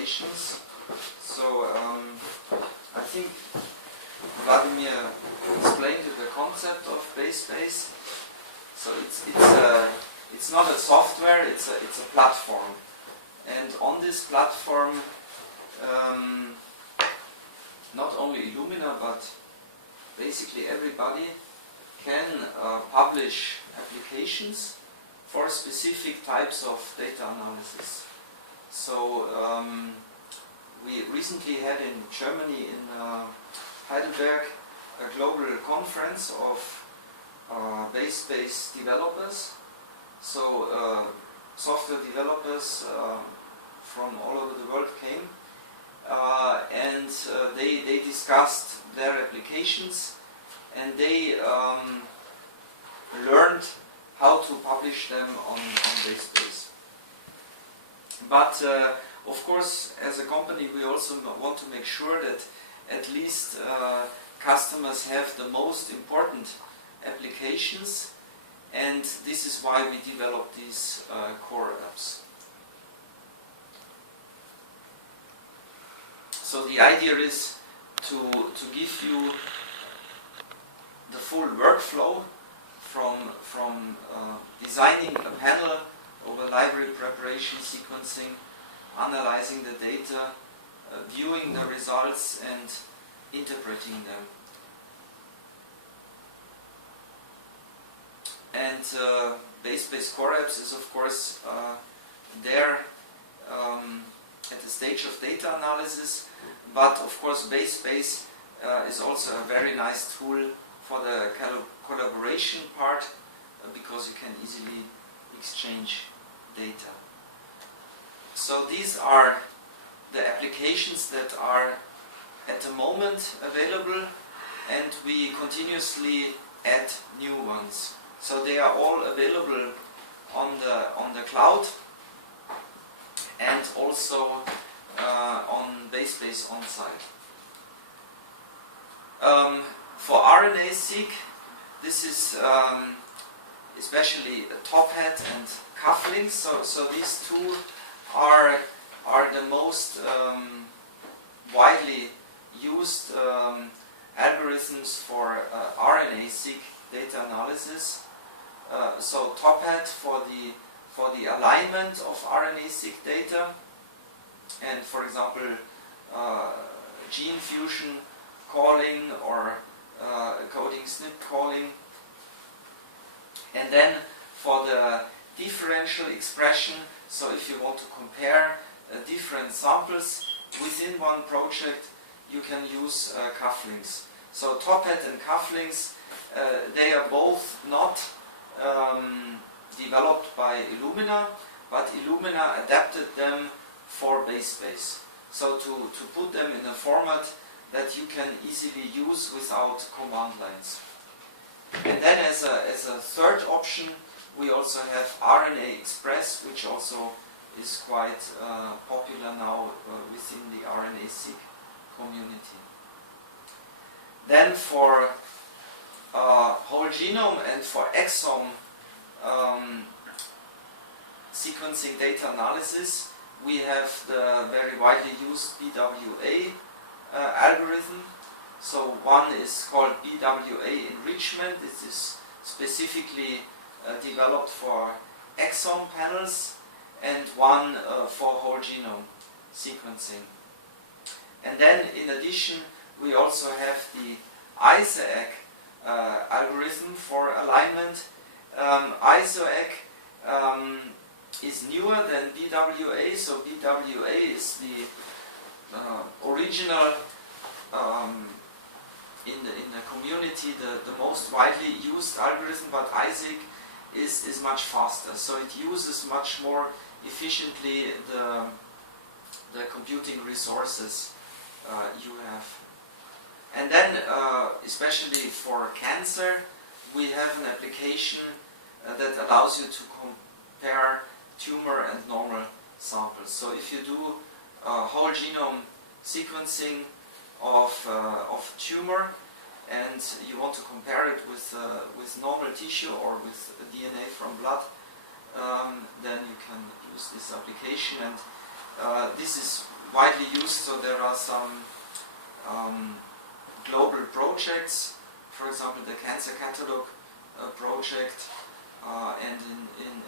applications. So I think Vladimir explained the concept of BaseSpace. So it's not a software, it's a platform, and on this platform not only Illumina but basically everybody can publish applications for specific types of data analysis. So we recently had in Germany, in Heidelberg, a global conference of BaseSpace developers. So software developers from all over the world came, and they discussed their applications, and they learned how to publish them on BaseSpace. But of course, as a company, we also want to make sure that at least customers have the most important applications, and this is why we developed these core apps. So the idea is to give you the full workflow from designing a panel over library preparation, sequencing, analyzing the data, viewing the results and interpreting them. And BaseSpace Core Apps is of course there at the stage of data analysis, but of course BaseSpace is also a very nice tool for the collaboration part, because you can easily exchange data. So these are the applications that are at the moment available, and we continuously add new ones. So they are all available on the cloud and also on BaseSpace on-site. For RNA-seq, this is especially a top hat and cufflinks. So these two are the most widely used algorithms for RNA-seq data analysis. So top hat for the alignment of RNA-seq data, and for example gene fusion calling or coding SNP calling. And then for the differential expression, so if you want to compare different samples within one project, you can use cufflinks. So top hat and cufflinks, they are both not developed by Illumina, but Illumina adapted them for BaseSpace. So to put them in a format that you can easily use without command lines. And then as a third option, we also have RNA Express, which also is quite popular now within the RNA-seq community. Then for whole genome and for exome sequencing data analysis, we have the very widely used BWA algorithm. So one is called BWA enrichment. This is specifically developed for exome panels, and one for whole genome sequencing. And then in addition, we also have the ISAAC algorithm for alignment. ISAAC is newer than BWA, so BWA is the original in the community, the most widely used algorithm, but ISAAC is much faster, so it uses much more efficiently the computing resources you have. And then especially for cancer, we have an application that allows you to compare tumor and normal samples. So if you do whole genome sequencing of tumor and you want to compare it with normal tissue or with DNA from blood, then you can use this application, and this is widely used, so there are some global projects, for example the Cancer Catalog project, and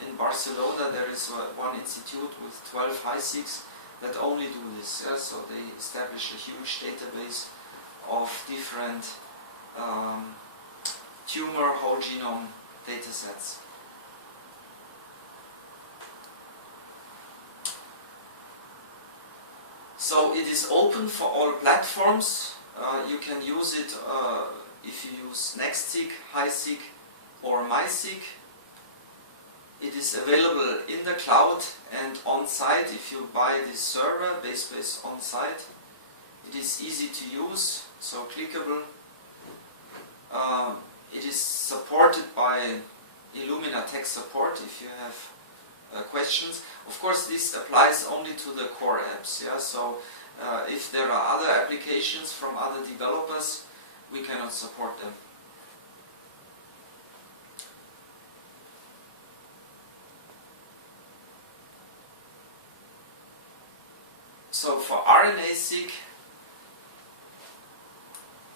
in Barcelona there is one institute with 12 HiSeqs that only do this. Yeah? So they establish a huge database of different tumor whole genome datasets. So it is open for all platforms. You can use it if you use NextSeq, HiSeq or MySeq. It is available in the cloud and on site if you buy this server, BaseSpace on site. It is easy to use, so clickable. It is supported by Illumina tech support if you have questions. Of course, this applies only to the core apps. Yeah? So if there are other applications from other developers, we cannot support them. So for RNA-seq,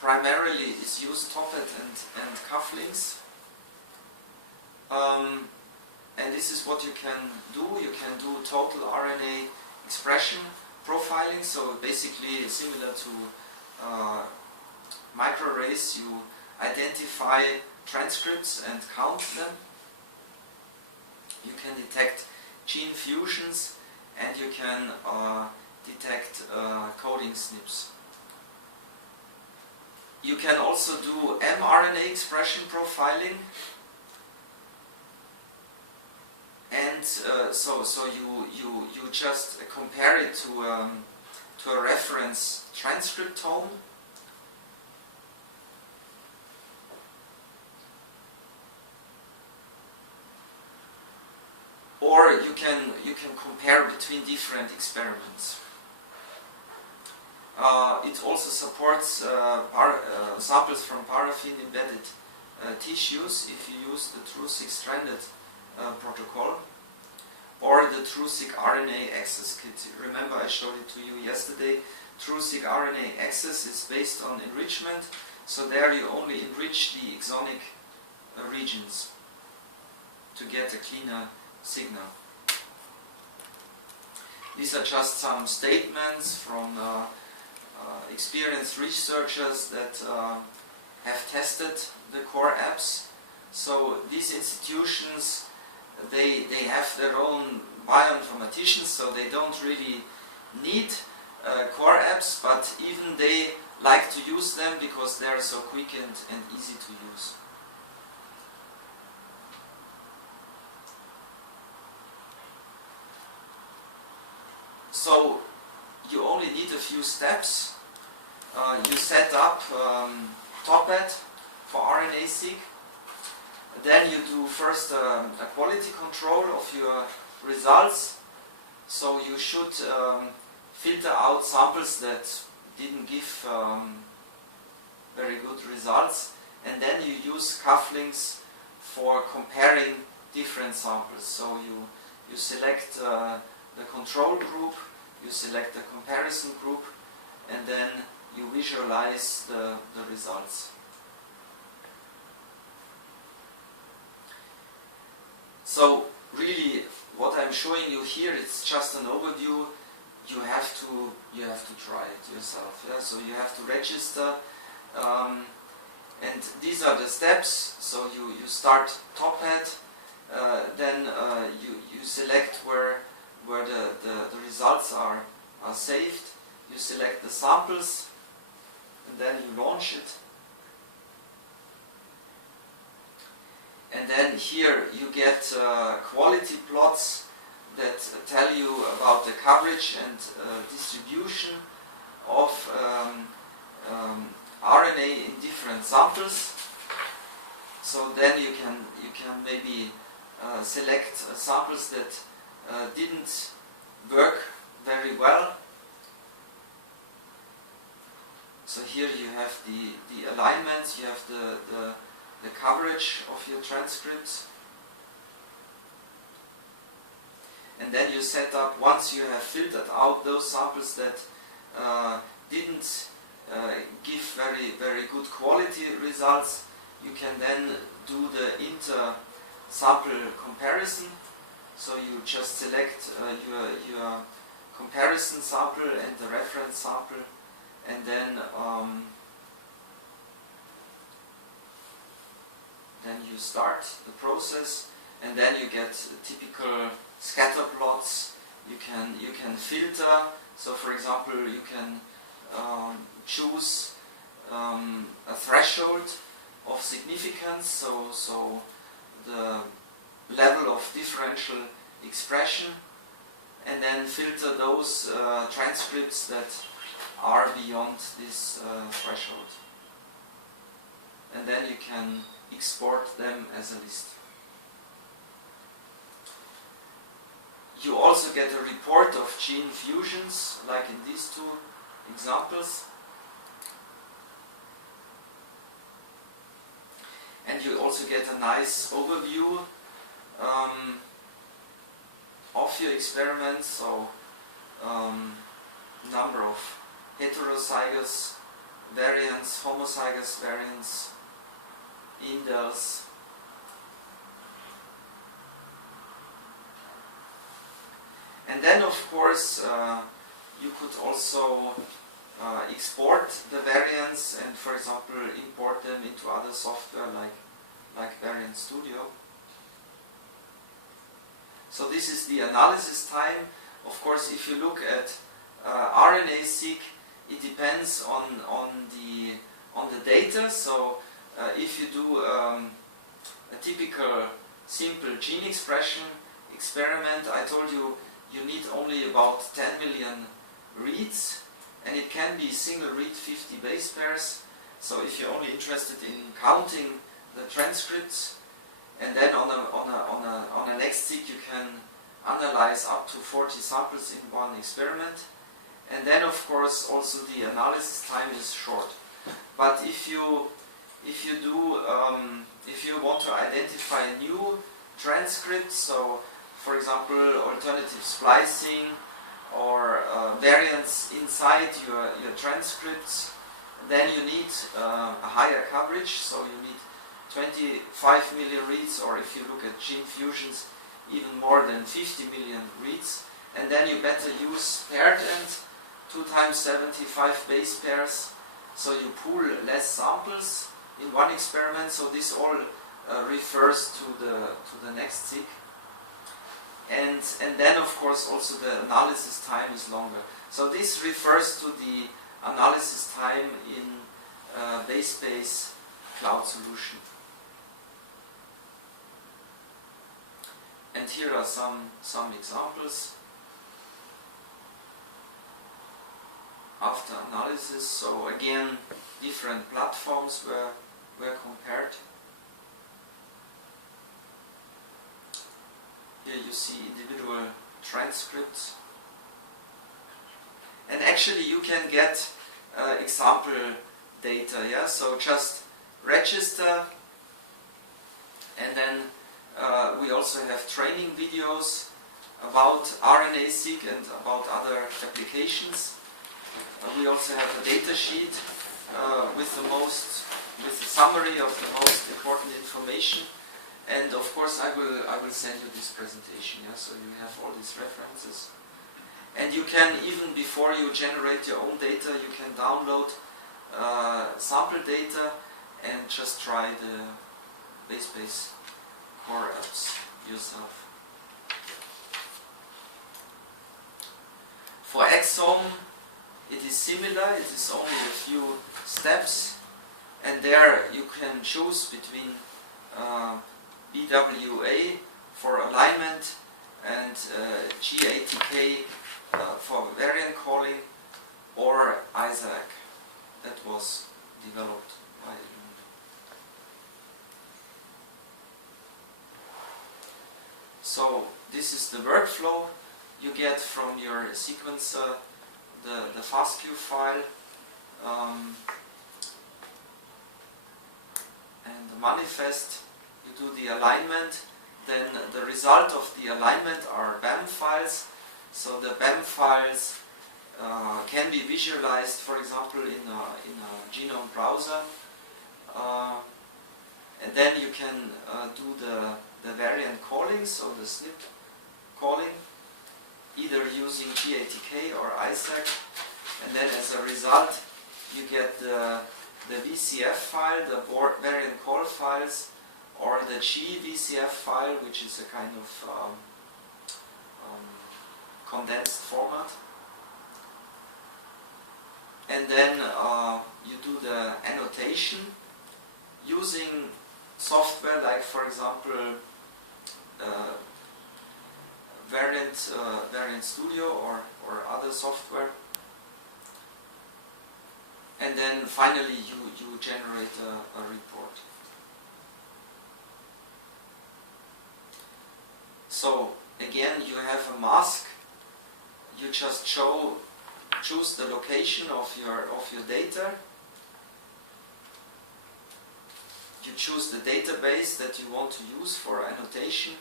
primarily is used TopHat and cufflinks. And this is what you can do. You can do total RNA expression profiling, so basically similar to microarrays, you identify transcripts and count them. You can detect gene fusions and you can detect coding SNPs. You can also do mRNA expression profiling, and so you just compare it to a reference transcriptome. Or you can compare between different experiments. It also supports samples from paraffin-embedded tissues if you use the TruSeq-stranded protocol or the TruSeq RNA access kit. Remember, I showed it to you yesterday. TruSeq RNA access is based on enrichment, so there you only enrich the exonic regions to get a cleaner signal. These are just some statements from experienced researchers that have tested the core apps. So these institutions, they have their own bioinformaticians, so they don't really need core apps, but even they like to use them because they are so quick and easy to use. So you only need a few steps. You set up TopHat for RNA-seq. Then you do first a quality control of your results. So you should filter out samples that didn't give very good results. And then you use cufflinks for comparing different samples. So you select the control group, you select the comparison group, and then you visualize the results. So really, what I'm showing you here, it's just an overview. You have to try it yourself. Yeah? So you have to register, and these are the steps. So you start TopHat, then you select where the results are saved. You select the samples, and then you launch it. And then here you get quality plots that tell you about the coverage and distribution of RNA in different samples. So then you can maybe select samples that didn't work very well. So here you have the alignments, you have the coverage of your transcripts. and then you set up, once you have filtered out those samples that didn't give very good quality results, you can then do the inter-sample comparison. So you just select your comparison sample and the reference sample, and then you start the process, and then you get typical scatter plots. You can filter. So for example, you can choose a threshold of significance, so the level of differential expression, and then filter those transcripts that are beyond this threshold. And then you can export them as a list. You also get a report of gene fusions, like in these two examples. And you also get a nice overview of your experiment, so number of heterozygous variants, homozygous variants, indels. And then of course you could also export the variants and, for example, import them into other software like Variant Studio. So this is the analysis time. Of course, if you look at RNA-seq, it depends on the data. So if you do a typical simple gene expression experiment, I told you you need only about 10 million reads, and it can be single read 50 base pairs. So if you're only interested in counting the transcripts, and then on a next seq you can analyze up to 40 samples in one experiment. And then of course also the analysis time is short. But if you want to identify new transcripts, so for example alternative splicing or variants inside your transcripts, then you need a higher coverage, so you need 25 million reads, or if you look at gene fusions, even more than 50 million reads. And then you better use paired end, 2 times 75 base pairs, so you pool less samples in one experiment. So this all refers to the next seq. And then of course also the analysis time is longer. So this refers to the analysis time in BaseSpace cloud solution. And here are some examples after analysis. So again, different platforms were compared. Here you see individual transcripts. And actually you can get example data, yeah? So just register, and then we also have training videos about RNA-seq and about other applications. We also have a data sheet with the summary of the most important information. And of course I will send you this presentation, yeah? So you have all these references. And you can, even before you generate your own data, you can download sample data and just try the BaseSpace core apps yourself. For exome, it is similar. It is only a few steps, and there you can choose between BWA for alignment and GATK for variant calling, or Isaac that was developed by Illumina. So this is the workflow you get from your sequencer, the FASTQ file, and the manifest. You do the alignment, then the result of the alignment are BAM files. So the BAM files can be visualized, for example, in a genome browser, and then you can do the variant calling, so the SNP calling, either using GATK or ISAC, and then as a result you get the VCF file, the variant call files, or the GVCF file, which is a kind of condensed format. And then you do the annotation using software like, for example, Variant Studio or other software. And then finally you generate a report. So again, you have a mask. You just choose the location of your data. You choose the database that you want to use for annotation.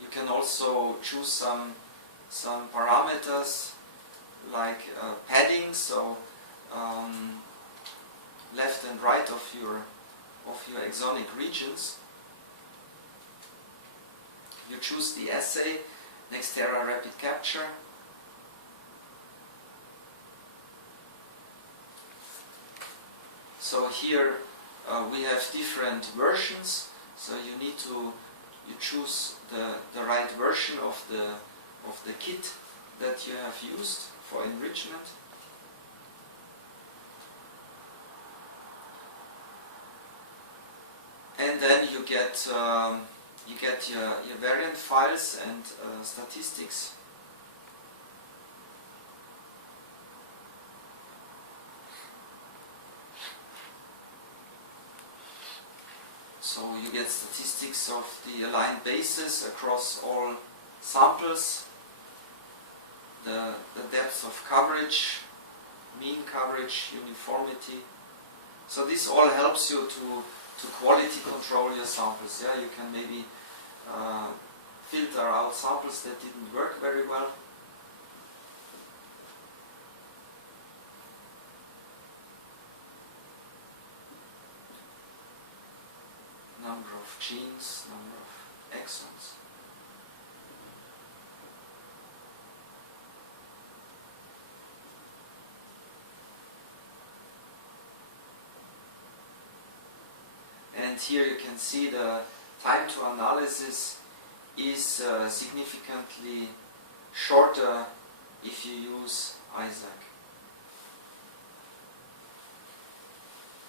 You can also choose some parameters like padding, so left and right of your exonic regions. You choose the assay, Nextera Rapid Capture. So here we have different versions. So you choose the right version of the kit that you have used for enrichment. And then you get your variant files and statistics. So you get statistics of the aligned bases across all samples, the depth of coverage, mean coverage, uniformity. So this all helps you to quality control your samples. Yeah, you can maybe filter out samples that didn't work very well. Number of genes, number of exons. And here you can see the time to analysis is significantly shorter if you use ISAC.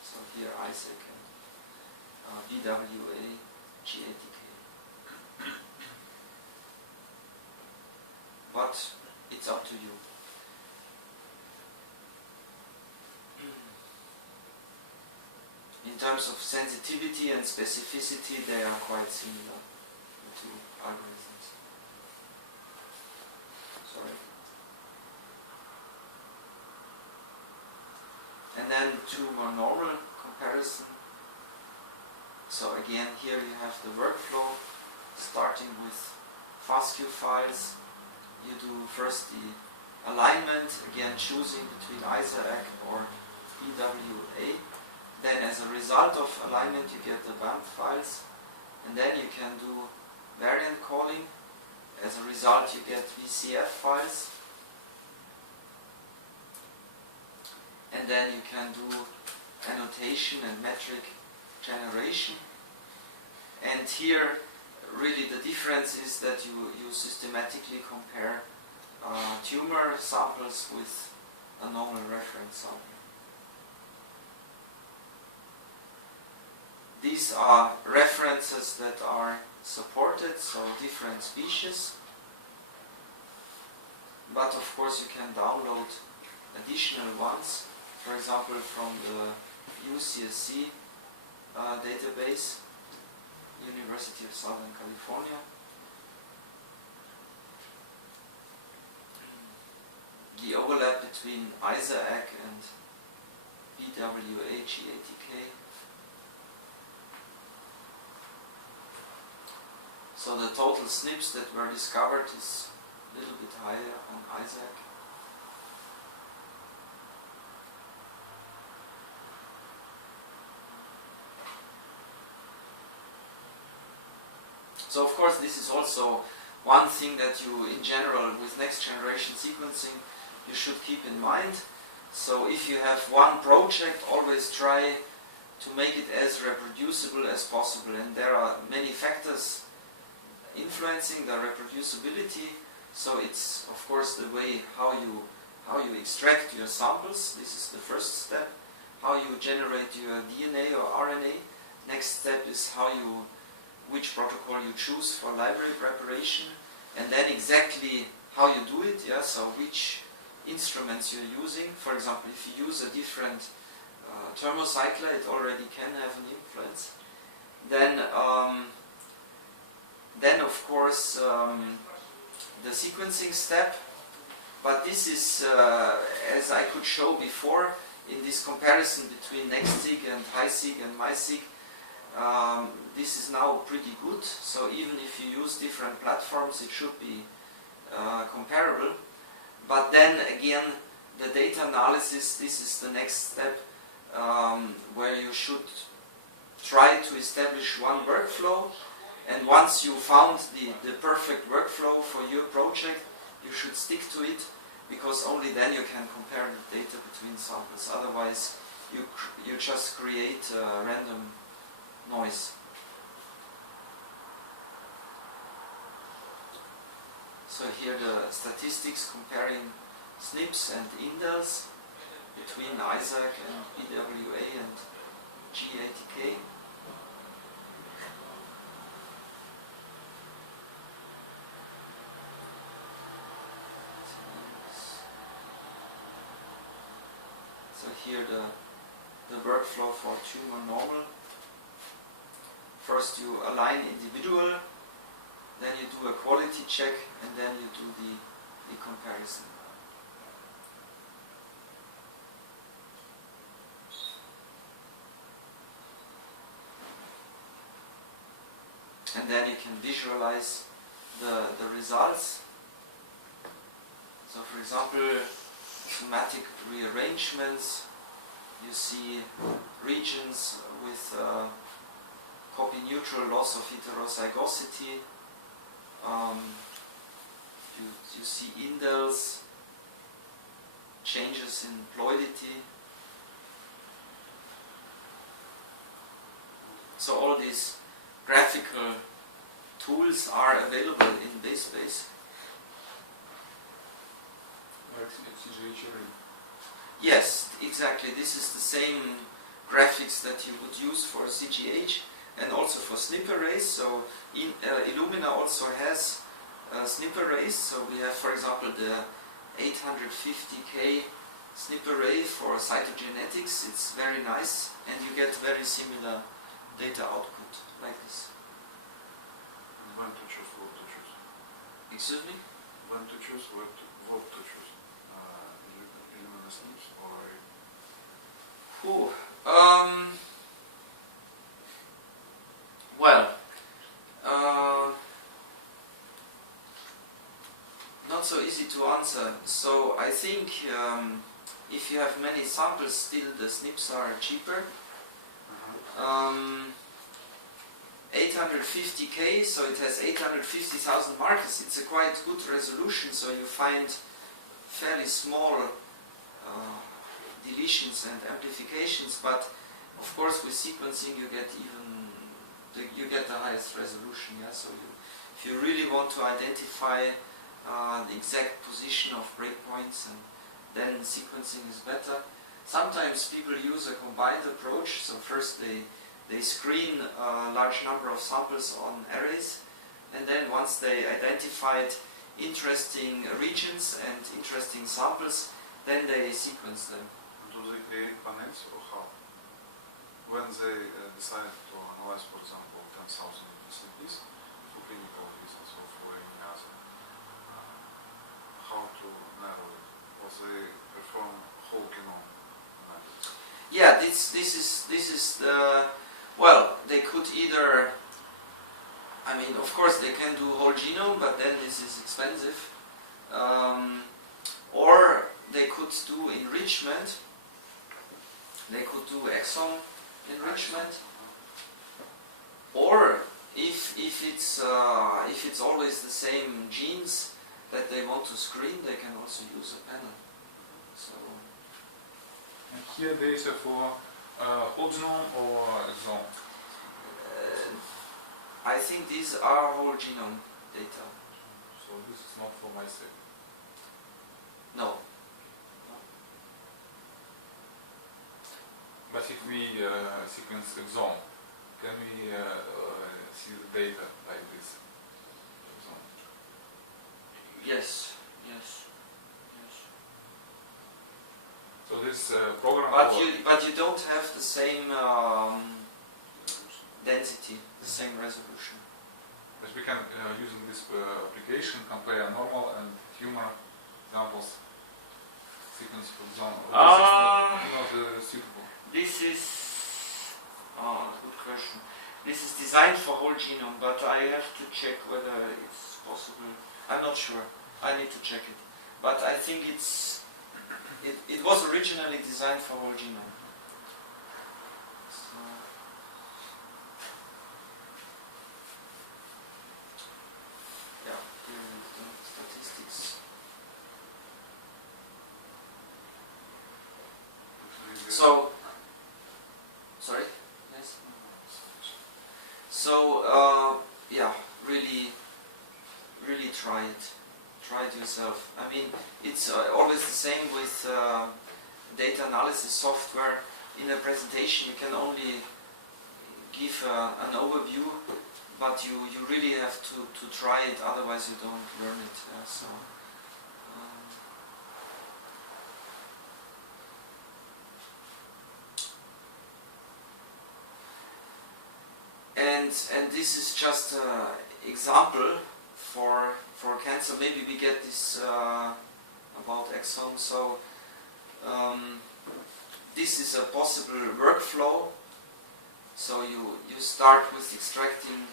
So here ISAC and BWA, GATK. But it's up to you. In terms of sensitivity and specificity, they are quite similar, the two algorithms. Sorry. And then two more normal comparison. So again, here you have the workflow, starting with FASTQ files. You do first the alignment, again choosing between ISAC or BWA. Then as a result of alignment you get the BAM files, and then you can do variant calling. As a result you get VCF files, and then you can do annotation and metric generation. And here really the difference is that you systematically compare tumor samples with a normal reference sample. These are references that are supported, so different species. But of course you can download additional ones, for example from the UCSC database, University of Southern California. The overlap between ISAC and BWA GATK. So the total SNPs that were discovered is a little bit higher on Isaac. So of course this is also one thing that you, in general, with next generation sequencing, you should keep in mind. So if you have one project, always try to make it as reproducible as possible. And there are many factors influencing the reproducibility. So it's of course the way how you extract your samples. This is the first step. How you generate your DNA or RNA. Next step is which protocol you choose for library preparation, and then exactly how you do it. Yeah, so which instruments you're using. For example, if you use a different thermocycler, it already can have an influence. Then of course the sequencing step. But this is, as I could show before, in this comparison between NextSeq and HiSeq and MySeq, this is now pretty good. So even if you use different platforms, it should be comparable. But then again, the data analysis, this is the next step, where you should try to establish one workflow. And once you found the perfect workflow for your project, you should stick to it, because only then you can compare the data between samples. Otherwise, you just create random noise. So here the statistics comparing SNPs and indels between Isaac and PWA and G80K. So here the workflow for tumor normal. First you align individual, then you do a quality check, and then you do the comparison. And then you can visualize the results. So for example, somatic rearrangements, you see regions with copy-neutral loss of heterozygosity. You see indels, changes in ploidity. So all these graphical tools are available in BaseSpace. Yes, exactly. This is the same graphics that you would use for CGH and also for SNP arrays. So Illumina also has SNP arrays. So we have, for example, the 850K SNP array for cytogenetics. It's very nice, and you get very similar data output like this. When to choose, what to choose? Excuse me? When to choose, what to choose? Illumina SNPs or? Well, not so easy to answer. So I think if you have many samples, still the SNPs are cheaper. 850K, so it has 850,000 markers. It's a quite good resolution, so you find fairly small deletions and amplifications. But of course, with sequencing, you get the highest resolution. Yeah. So if you really want to identify the exact position of breakpoints, and then sequencing is better. Sometimes people use a combined approach. So first they screen a large number of samples on arrays, and then once they identified interesting regions and interesting samples, then they sequence them. Do they create panels or how? When they decide to analyze, for example, 10,000 SNPs for clinical reasons or for any other, how to narrow it? Or they perform whole genome analysis? Yeah, this is the, well, they could either I mean, of course, they can do whole genome, but then this is expensive. Or they could do enrichment. They could do exome enrichment. Or if it's always the same genes that they want to screen, they can also use a panel. So. And here data for whole genome or exome? I think these are whole genome data. So this is not for myself. No. But if we sequence exome, can we see the data like this? Exome? Yes. Yes. Yes. So this program. But you don't have the same density, the same resolution. But we can using this application compare normal and tumor examples. Sequence for example. This is not suitable. This is good question. This is designed for whole genome, but I have to check whether it's possible. I'm not sure. I need to check it. But I think it was originally designed for whole genome. So, yeah, here is the statistics. So, sorry? Yes? So, yeah, really try it. Try it yourself. I mean, it's always the same with data analysis software. In a presentation you can only give an overview, but you really have to try it, otherwise you don't learn it. So. And this is just an example for cancer. Maybe we get this about exome. So this is a possible workflow. So you start with extracting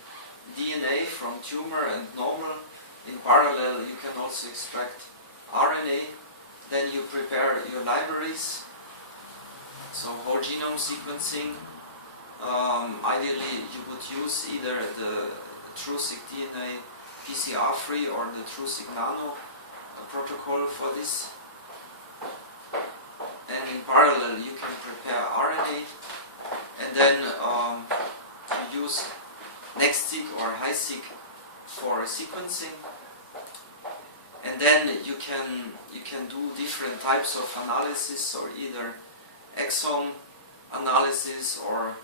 DNA from tumor and normal. In parallel, you can also extract RNA. Then you prepare your libraries. So whole genome sequencing. Ideally, you would use either the TrueSeq DNA PCR-free or the TrueSeq Nano protocol for this. And in parallel, you can prepare RNA, and then you use NextSeq or HiSeq for sequencing. And then you can do different types of analysis, or either exome analysis or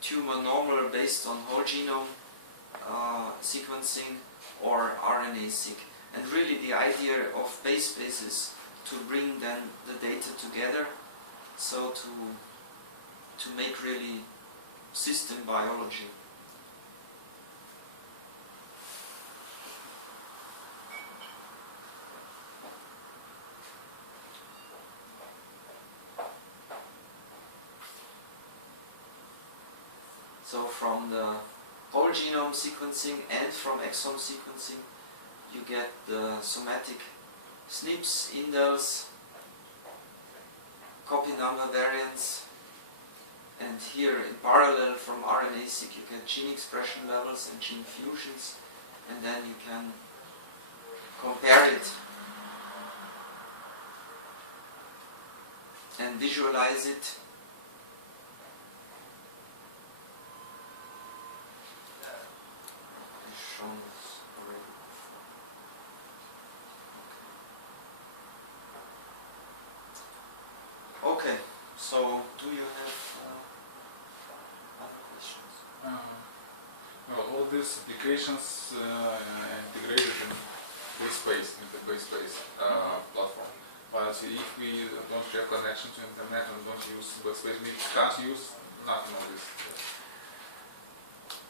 tumor normal based on whole genome sequencing, or RNA-seq. And really the idea of BaseSpace is to bring then the data together, so to make really system biology. So from the whole genome sequencing and from exome sequencing, you get the somatic SNPs, indels, copy number variants, and here in parallel from RNA-seq you get gene expression levels and gene fusions, and then you can compare it and visualize it. Shown this already before. Okay, so do you have other questions? Well, all these applications integrated in BaseSpace, in the BaseSpace platform. But if we don't have connection to internet and don't use BaseSpace, we can't use nothing of this.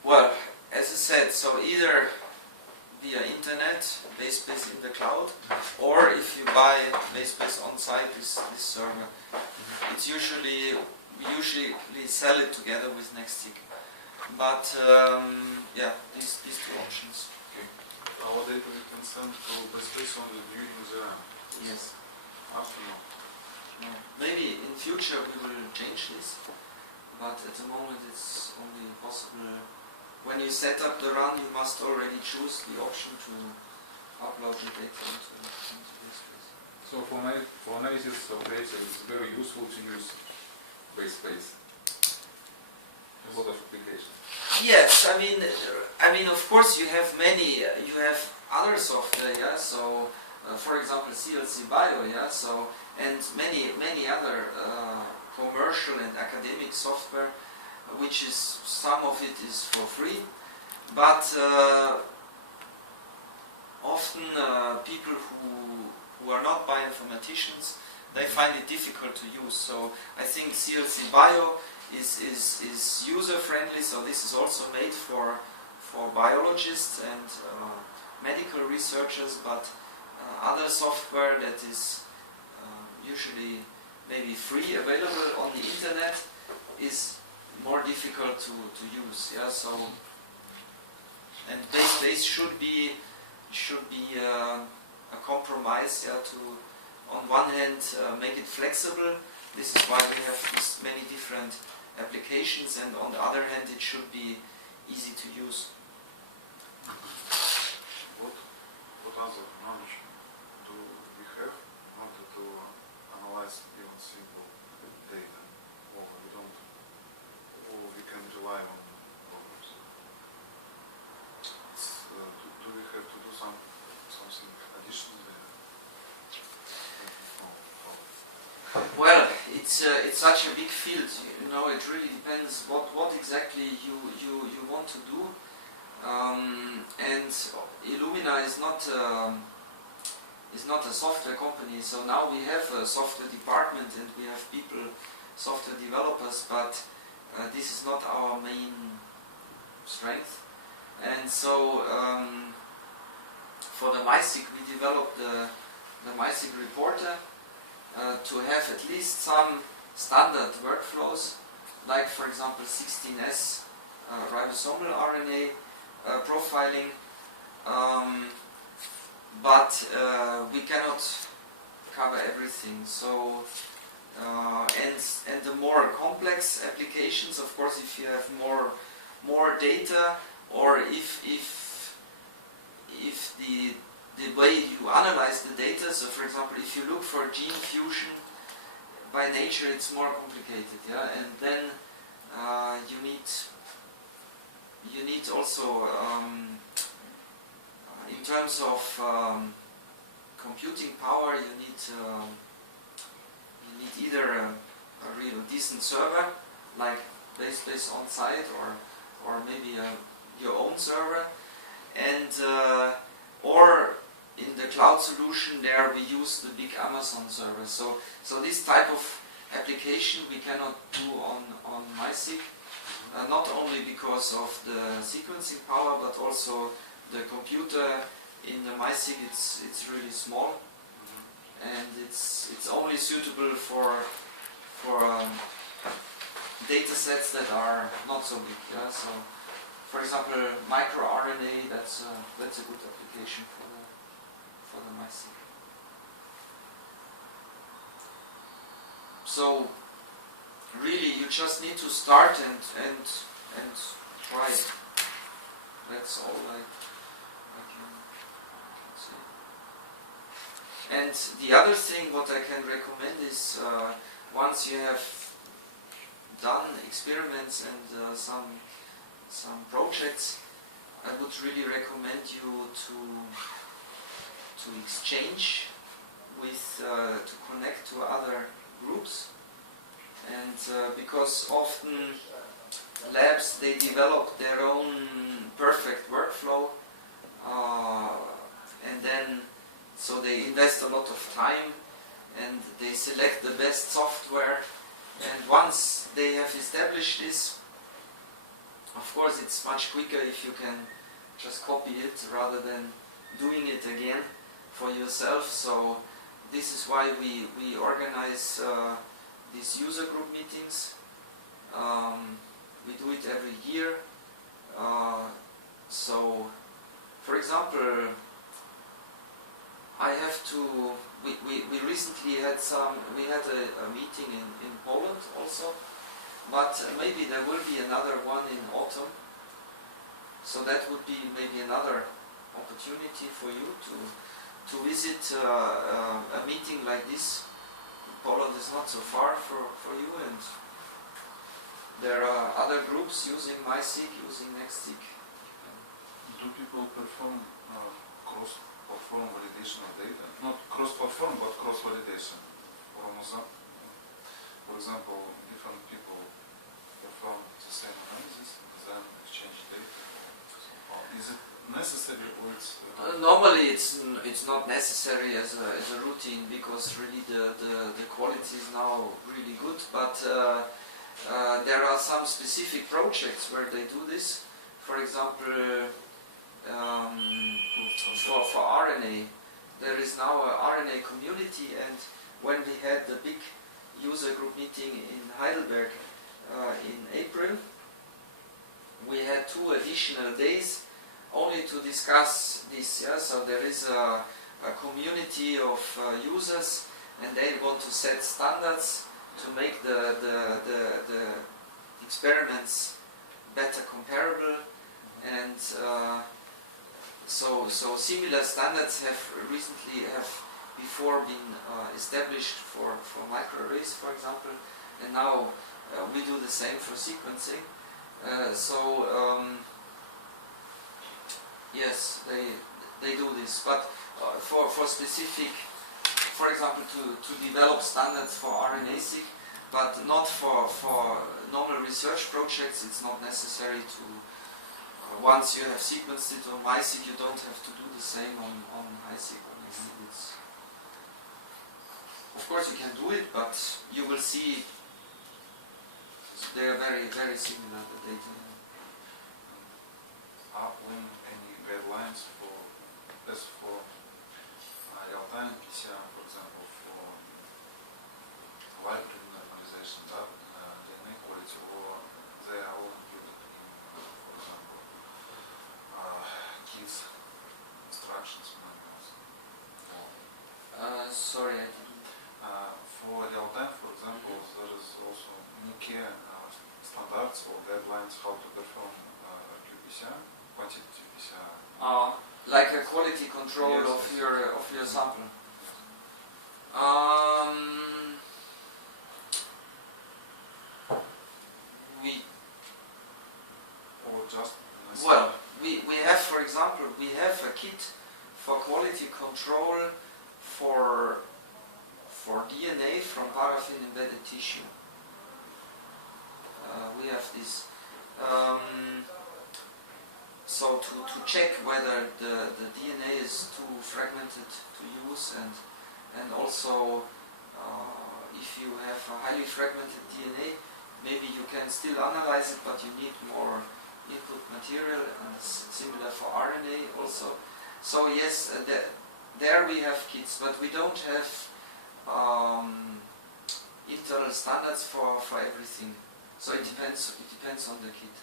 Well, as I said, so either via internet, BaseSpace in the cloud, or if you buy BaseSpace on site, this server, it's we usually sell it together with NextSeq. But yeah, these two options. Our data we can send to BaseSpace only during the RAM. Yes. After no. No. Maybe in future we will change this, but at the moment it's only possible. When you set up the run, you must already choose the option to upload the data into BaseSpace. So for analysis of data, it's very useful to use BaseSpace. A lot of applications. Yes, I mean, of course, you have other software, yeah. So, for example, CLC Bio, yeah. So, and many other commercial and academic software, which is some of it is for free, but often people who are not bioinformaticians, they find it difficult to use. So, I think CLC Bio is user friendly, so this is also made for biologists and medical researchers, but other software that is usually maybe free, available on the internet, is more difficult to use. Yeah, so and BaseSpace should be a compromise. Yeah, to on one hand make it flexible. This is why we have these many different applications, and on the other hand it should be easy to use. What other knowledge do we have in order to analyze even simple data, or we can rely on programs? Do we have to do something additional there? Well, it's such a big field. You know, it really depends what exactly you want to do. And Illumina is not a software company. So now we have a software department and we have people, software developers, but this is not our main strength. And so for the MySic, we developed the MySic reporter. To have at least some standard workflows, like for example 16S ribosomal RNA profiling, but we cannot cover everything. So and the more complex applications, of course, if you have more data, or if the way you analyze the data, so for example, if you look for gene fusion, by nature it's more complicated, yeah, and then you need also in terms of computing power, you need either a real decent server like BaseSpace on site, or maybe your own server, and or in the cloud solution there we use the big Amazon server. So this type of application we cannot do on MySic, not only because of the sequencing power, but also the computer in the MySic, it's really small, and it's only suitable for data sets that are not so big. Yeah? So, for example, microRNA, that's a good application for the MySic. So really, you just need to start and try it. That's all I can say. And the other thing what I can recommend is once you have done experiments and some projects, I would really recommend you to exchange with, to connect to other groups, and because often labs, they develop their own perfect workflow, and then so they invest a lot of time and they select the best software, and once they have established this, of course it's much quicker if you can just copy it rather than doing it again for yourself. So this is why we organize these user group meetings. we do it every year. So, for example, I have to. We recently had a meeting in Poland also, but maybe there will be another one in autumn. So that would be maybe another opportunity for you to visit a meeting like this. Poland is not so far for you, and there are other groups using MySeq, using NextSeq. Do people perform cross-platform validation of data? Not cross-platform, but cross-validation. For example, different people perform the same analysis and then exchange data. Is it necessary, or it's... Normally it's not necessary as a routine, because really the quality is now really good, but there are some specific projects where they do this. For example, for RNA, there is now a RNA community, and when we had the big user group meeting in Heidelberg in April, we had 2 additional days only to discuss this. Yeah? So there is a community of users, and they want to set standards to make the experiments better comparable, and so similar standards have before been established for microarrays, for example, and now we do the same for sequencing. Yes, they do this, but for specific, for example, to develop standards for RNA-seq, but not for normal research projects. It's not necessary to. Once you have sequenced it on MySeq, you don't have to do the same on HiSeq or NextSeq. Of course, you can do it, but you will see they are very, very similar, the data. Are any guidelines for real-time PCR, for example, for library normalization, DNA quality, or they are all included in, for example, kids instructions manuals? Sorry, I didn't. For real-time, for example, there is also NICE standards or guidelines how to perform qPCR, quantitative PCR. Like a quality control of your sample. Or just well, we have, for example, we have a kit for quality control for DNA from paraffin embedded tissue. We have this. So to check whether the DNA is too fragmented to use, and also if you have a highly fragmented DNA, maybe you can still analyze it, but you need more input material, and similar for RNA also. So yes, there we have kits, but we don't have internal standards for everything. So it depends on the kit.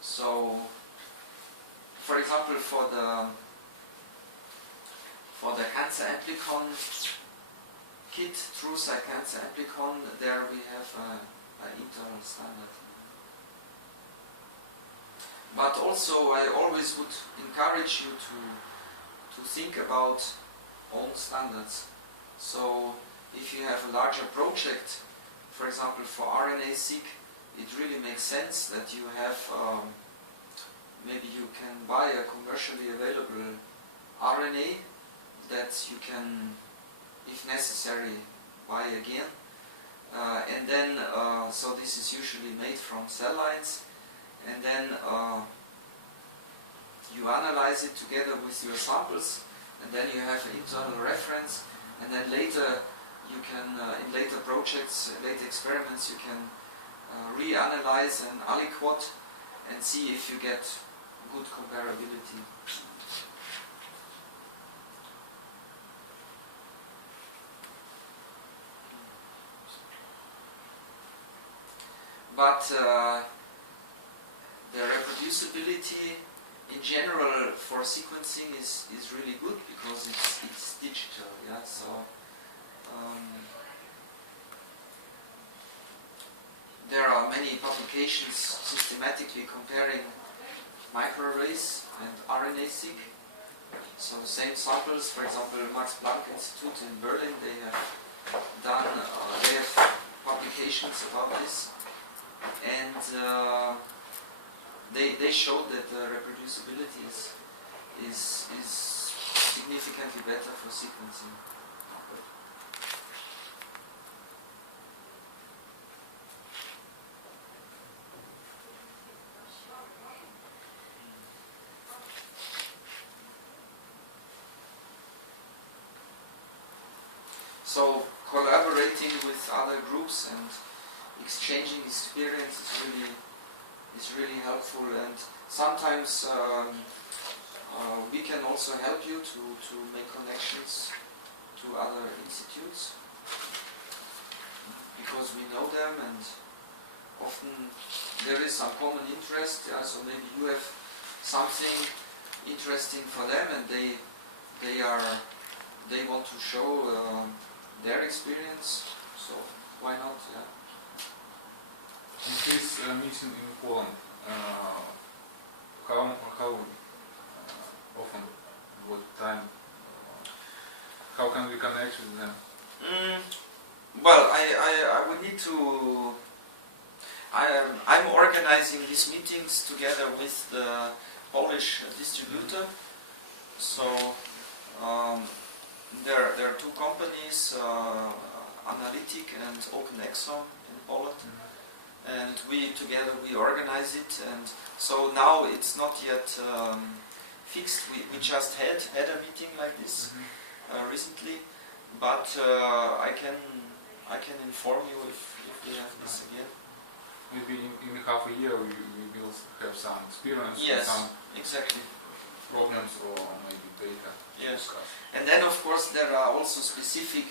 So, for example, for the cancer amplicon kit, TrueSight cancer amplicon, there we have an internal standard. But also, I always would encourage you to think about own standards. So, if you have a larger project, for example, for RNA-seq, it really makes sense that you have, maybe you can buy a commercially available RNA that you can, if necessary, buy again. And then, so this is usually made from cell lines, and then you analyze it together with your samples, and then you have an internal reference, and then later you can, in later projects, later experiments, you can reanalyze and aliquot and see if you get good comparability. but the reproducibility in general for sequencing is really good because it's digital. Yeah, so there are many publications systematically comparing microarrays and RNA-seq. So the same samples, for example, Max Planck Institute in Berlin, they have done, they have publications about this, and they showed that the reproducibility is significantly better for sequencing. So collaborating with other groups and exchanging experience is really helpful, and sometimes we can also help you to make connections to other institutes because we know them, and often there is some common interest. Yeah, so maybe you have something interesting for them, and they want to show their experience, so why not? Yeah. In this meeting in Poland, how often, what time, how can we connect with them? Well, I would need to. I'm organizing these meetings together with the Polish distributor. So there are two companies, Analytic and Open Exome in Poland, and we organize it. And so now it's not yet fixed. We just had a meeting like this recently, but I can inform you if we have this again. Maybe in half a year we will have some experience, yes, some exactly. problems or maybe data. Yes, and then of course there are also specific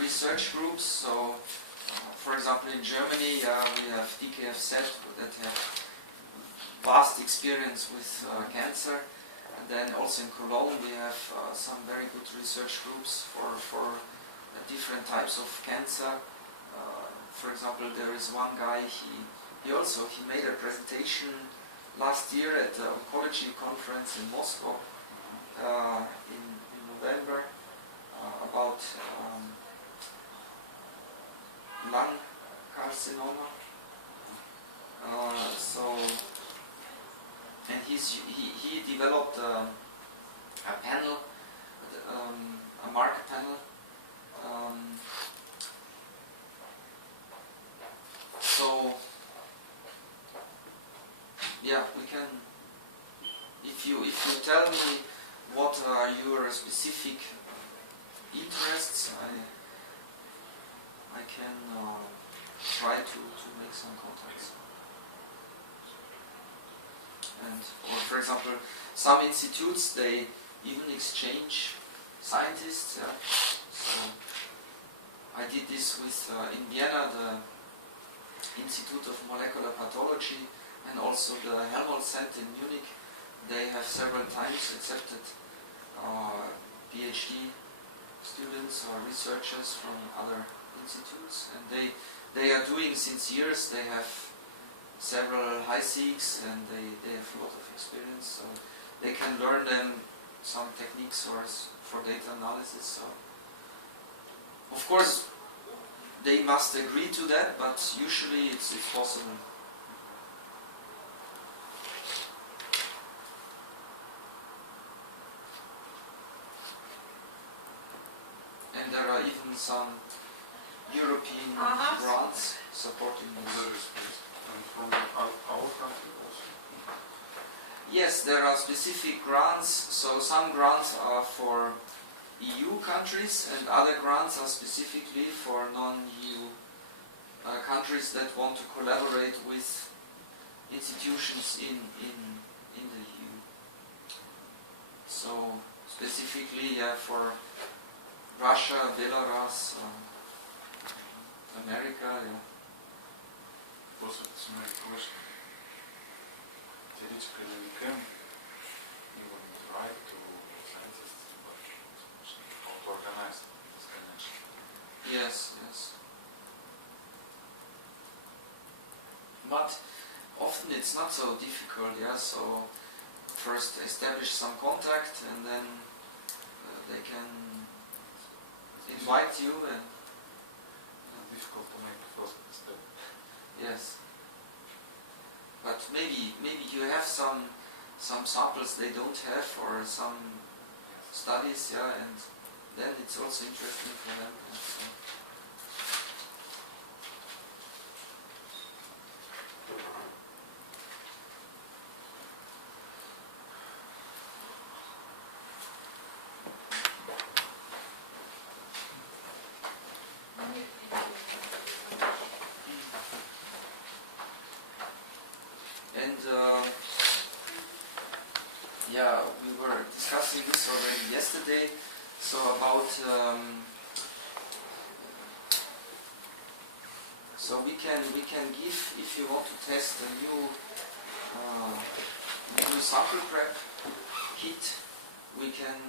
research groups. So, for example, in Germany we have DKFZ that have vast experience with cancer, and then also in Cologne we have some very good research groups for different types of cancer. For example, there is one guy, he made a presentation last year at the oncology conference in Moscow in November about lung carcinoma. And he developed a panel, a marker panel. So yeah, we can. If you tell me what are your specific interests, I can try to make some contacts. And or for example, some institutes, they even exchange scientists. Yeah? So I did this with in Vienna, the Institute of Molecular Pathology, and also the Helmholtz Center in Munich. They have several times accepted PhD students or researchers from other institutes, and they are doing since years. They have several high-seeks and they have a lot of experience, so they can learn them some techniques for data analysis. So of course they must agree to that, but usually it's possible. And there are even some European grants supporting this. And from our country also? Yes, there are specific grants. So some grants are for EU countries, and other grants are specifically for non-EU countries that want to collaborate with institutions in the EU. So specifically for Russia, Belarus, America. Yeah. course, it's a major question. Theoretically, we can even try to scientists, but how to organize this connection. Yes, yes. But often it's not so difficult, yeah, so first establish some contact and then they can invite you and It's difficult to make the first step. yes. But maybe you have some samples they don't have or some studies, yeah, and then it's also interesting for them. Yeah, so. And yeah, we were discussing this already yesterday. So about so we can give, if you want to test a new sample prep kit, we can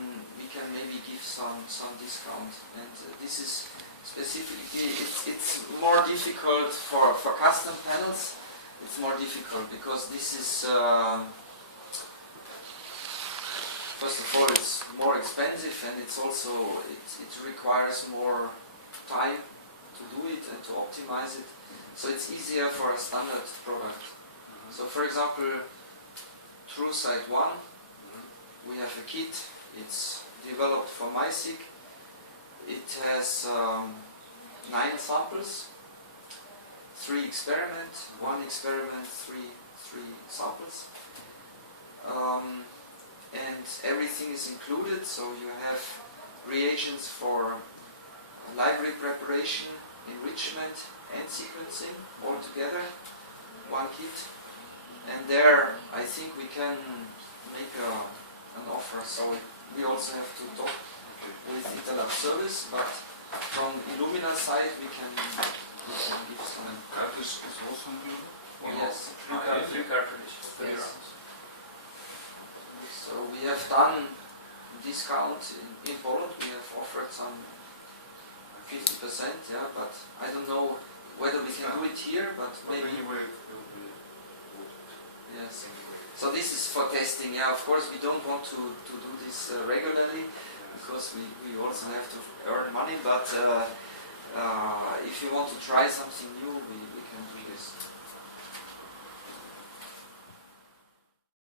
maybe give some discount. And this is specifically it's more difficult for custom panels. It's more difficult because this is first of all it's more expensive and it's also it requires more time to do it and to optimize it. So it's easier for a standard product. So for example, TrueSight 1, we have a kit. It's developed for MySic. It has 9 samples. 3 experiments, 1 experiment, 3 samples, and everything is included. So you have reagents for library preparation, enrichment, and sequencing all together, 1 kit. And there, I think we can make an offer. So we also have to talk with Interlabservis, but from Illumina side, we can give some. Cartridge is also included? Yes. Free cartridge. Yes. So we have done discount in Poland. We have offered some 50%, yeah, but I don't know whether we can do it here, but maybe. Anyway, it will be good. Yes. So this is for testing. Yeah, of course we don't want to do this regularly because we also have to earn money. But if you want to try something new, we can do this.